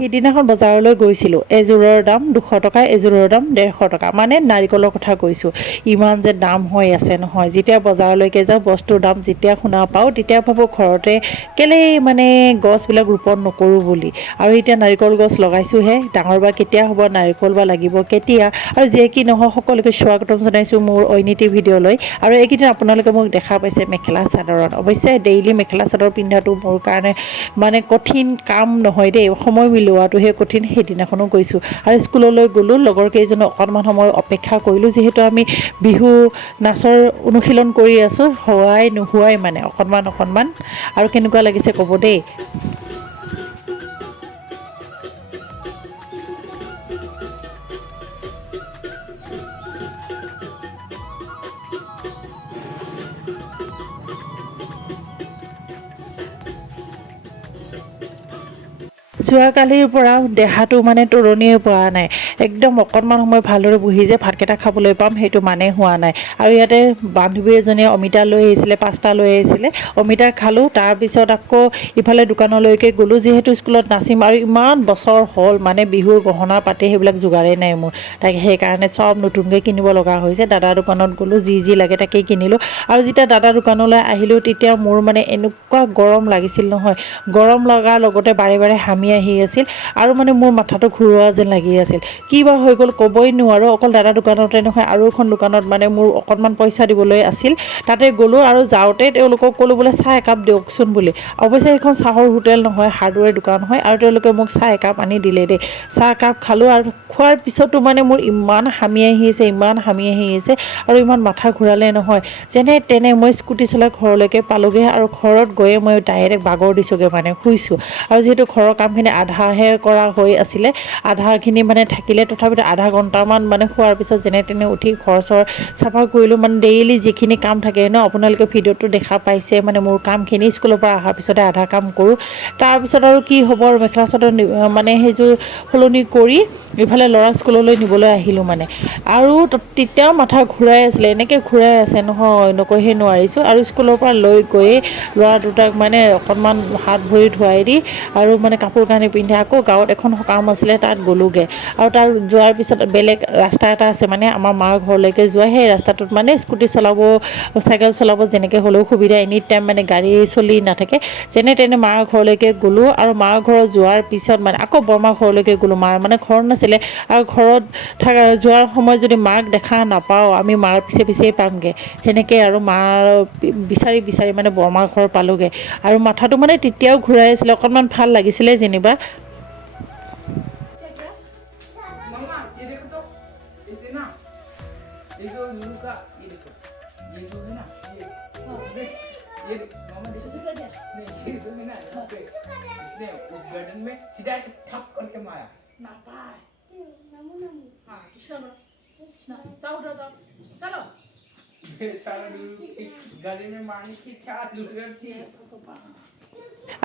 সিদিনাখন বজাৰলৈ গৈছিলোঁ, এযোৰৰ দাম 200 টকা, এযোৰৰ দাম 150 টকা। মানে নাৰিকলৰ কথা কৈছোঁ, ইমান যে দাম হৈ আছে নহয়। যেতিয়া বজাৰলৈকে যাওঁ বস্তুৰ দাম যেতিয়া শুনা পাওঁ তেতিয়া ভাবোঁ ঘৰতে কেলেই মানে গছবিলাক ৰোপণ নকৰোঁ বুলি। আৰু এতিয়া নাৰিকল গছ লগাইছোঁহে, ডাঙৰ বা কেতিয়া হ'ব, নাৰিকল বা লাগিব কেতিয়া। আৰু যিয়ে কি নহওক সকলোকে স্বাগতম জনাইছোঁ মোৰ ঐনিতি ভিডিঅ'লৈ। আৰু এইকেইদিন আপোনালোকে মোক দেখা পাইছে মেখেলা চাদৰত। অৱশ্যে ডেইলি মেখেলা চাদৰ পিন্ধাটো মোৰ কাৰণে মানে কঠিন কাম নহয় দেই, সময় মিলোৱাটোহে কঠিন। সেইদিনাখনো গৈছোঁ আৰু স্কুললৈ গ'লোঁ, লগৰ কেইজনক অকণমান সময় অপেক্ষা কৰিলোঁ। যিহেতু আমি বিহু নাচৰ অনুশীলন কৰি আছোঁ, হোৱাই নোহোৱাই মানে অকণমান আৰু কেনেকুৱা লাগিছে ক'ব দেই। যোৱাকালিৰ পৰা দেহাটো মানে তোৰণিয়ে পৰা নাই, একদম অকণমান সময় ভালদৰে বহি যে ভাতকেইটা খাবলৈ পাম সেইটো মানে হোৱা নাই। আৰু ইয়াতে বান্ধৱী এজনীয়ে অমিতা লৈ আহিছিলে, 5টা লৈ আহিছিলে, অমিতা খালোঁ। তাৰপিছত আকৌ ইফালে দোকানলৈকে গ'লোঁ, যিহেতু স্কুলত নাচিম আৰু ইমান বছৰ হ'ল মানে বিহুৰ গহনা পাতি সেইবিলাক যোগাৰেই নাই মোৰ। তাকে সেইকাৰণে চব নতুনকৈ কিনিব লগা হৈছে। দাদাৰ দোকানত গ'লোঁ, যি লাগে তাকেই কিনিলোঁ। আৰু যেতিয়া দাদাৰ দোকানলৈ আহিলোঁ তেতিয়া মোৰ মানে এনেকুৱা গৰম লাগিছিল নহয়, গৰম লগাৰ লগতে বাৰে বাৰে হামি আহি আছিল আৰু মানে মোৰ মাথাটো ঘূৰোৱা যেন লাগি আছিল। কি বা হৈ গ'ল ক'বই নোৱাৰোঁ। অকল দাদাৰ দোকানতে নহয় আৰু এখন দোকানত মানে মোৰ অকণমান পইচা দিবলৈ আছিল, তাতে গ'লোঁ আৰু যাওঁতে তেওঁলোকক ক'লোঁ বোলে চাহ একাপ দিয়কচোন বুলি। অৱশ্যে সেইখন চাহৰ হোটেল নহয়, হাৰ্ডৱেৰ দোকান হয়। আৰু তেওঁলোকে মোক চাহ একাপ আনি দিলে দেই। চাহ একাপ খালোঁ আৰু খোৱাৰ পিছতো মানে মোৰ ইমান হামি আহিছে আৰু ইমান মাথা ঘূৰালে নহয়। যেনে তেনে মই স্কুটি চলাই ঘৰলৈকে পালোঁগৈ আৰু ঘৰত গৈয়ে মই ডাইৰেক্ট বাগৰ দিছোঁগৈ, মানে শুইছোঁ। আৰু যিহেতু ঘৰৰ কামখিনি আধাহে কৰা হৈ আছিলে, আধাখিনি মানে থাকিলে, তথাপিতো আধা ঘণ্টামান মানে শোৱাৰ পিছত যেনে তেনে উঠি ঘৰ চৰ চাফা কৰিলোঁ। মানে ডেইলি যিখিনি কাম থাকে ন, আপোনালোকে ভিডিঅ'টো দেখা পাইছে মানে মোৰ কামখিনি স্কুলৰ পৰা অহাৰ পিছতে আধা কাম কৰোঁ। তাৰপিছত আৰু কি হ'ব, আৰু মেখেলা চাদৰ মানে সেইযোৰ সলনি কৰি ইফালে ল'ৰা স্কুললৈ নিবলৈ আহিলোঁ মানে। আৰু তেতিয়াও মাথা ঘূৰাই আছিলে, এনেকৈ ঘূৰাই আছে নহয় নকৈহে নোৱাৰিছোঁ। আৰু স্কুলৰ পৰা লৈ গৈয়ে ল'ৰা দুটাক মানে অকণমান হাত ভৰি ধুৱাই দি আৰু মানে কাপোৰ কানি পিন্ধি আকৌ গাঁৱত এখন সকাম আছিলে তাত গ'লোঁগৈ। আৰু তাৰ যোৱাৰ পিছত বেলেগ ৰাস্তা এটা আছে মানে আমাৰ মাৰ ঘৰলৈকে যোৱা, সেই ৰাস্তাটোত মানে স্কুটি চলাব, চাইকেল চলাব যেনেকৈ হ'লেও সুবিধা, এনি টাইম মানে গাড়ী চলি নাথাকে। যেনে তেনে মাৰ ঘৰলৈকে গ'লোঁ আৰু মাৰ ঘৰত যোৱাৰ পিছত মানে আকৌ বৰমাৰ ঘৰলৈকে গ'লোঁ। মাৰ মানে ঘৰ নাছিলে আৰু ঘৰত যোৱাৰ সময়ত যদি মাক দেখা নাপাওঁ, আমি মাৰ পিছে পিছেই পামগৈ। সেনেকৈ আৰু মাৰ বিচাৰি মানে বৰমাৰ ঘৰ পালোঁগৈ। আৰু মাথাটো মানে তেতিয়াও ঘূৰাই আছিলে, অকণমান ভাল লাগিছিলে যেনিবা।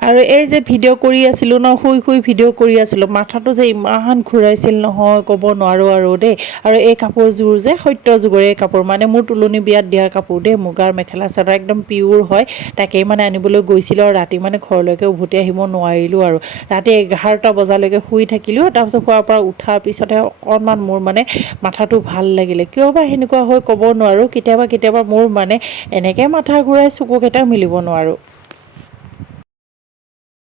আৰু এই যে ভিডিঅ' কৰি আছিলোঁ ন, শুই ভিডিঅ' কৰি আছিলোঁ, মাথাটো যে ইমান ঘূৰাইছিল নহয় ক'ব নোৱাৰোঁ আৰু দেই। আৰু এই কাপোৰযোৰ যে সত্য যুগৰে কাপোৰ, মানে মোৰ তুলনি বিয়াত দিয়া কাপোৰ দেই, মুগাৰ মেখেলা চাদৰ একদম পিয়'ৰ হয়। তাকেই মানে আনিবলৈ গৈছিলোঁ আৰু ৰাতি মানে ঘৰলৈকে উভতি আহিব নোৱাৰিলোঁ আৰু। ৰাতি 11টা বজালৈকে শুই থাকিলোঁ। তাৰপিছত শুৱাৰ পৰা উঠাৰ পিছতহে অকণমান মোৰ মানে মাথাটো ভাল লাগিলে। কিয় বা সেনেকুৱা হয় ক'ব নোৱাৰোঁ। কেতিয়াবা মোৰ মানে এনেকৈ মাথা ঘূৰাই চকুকেইটা মিলিব নোৱাৰোঁ।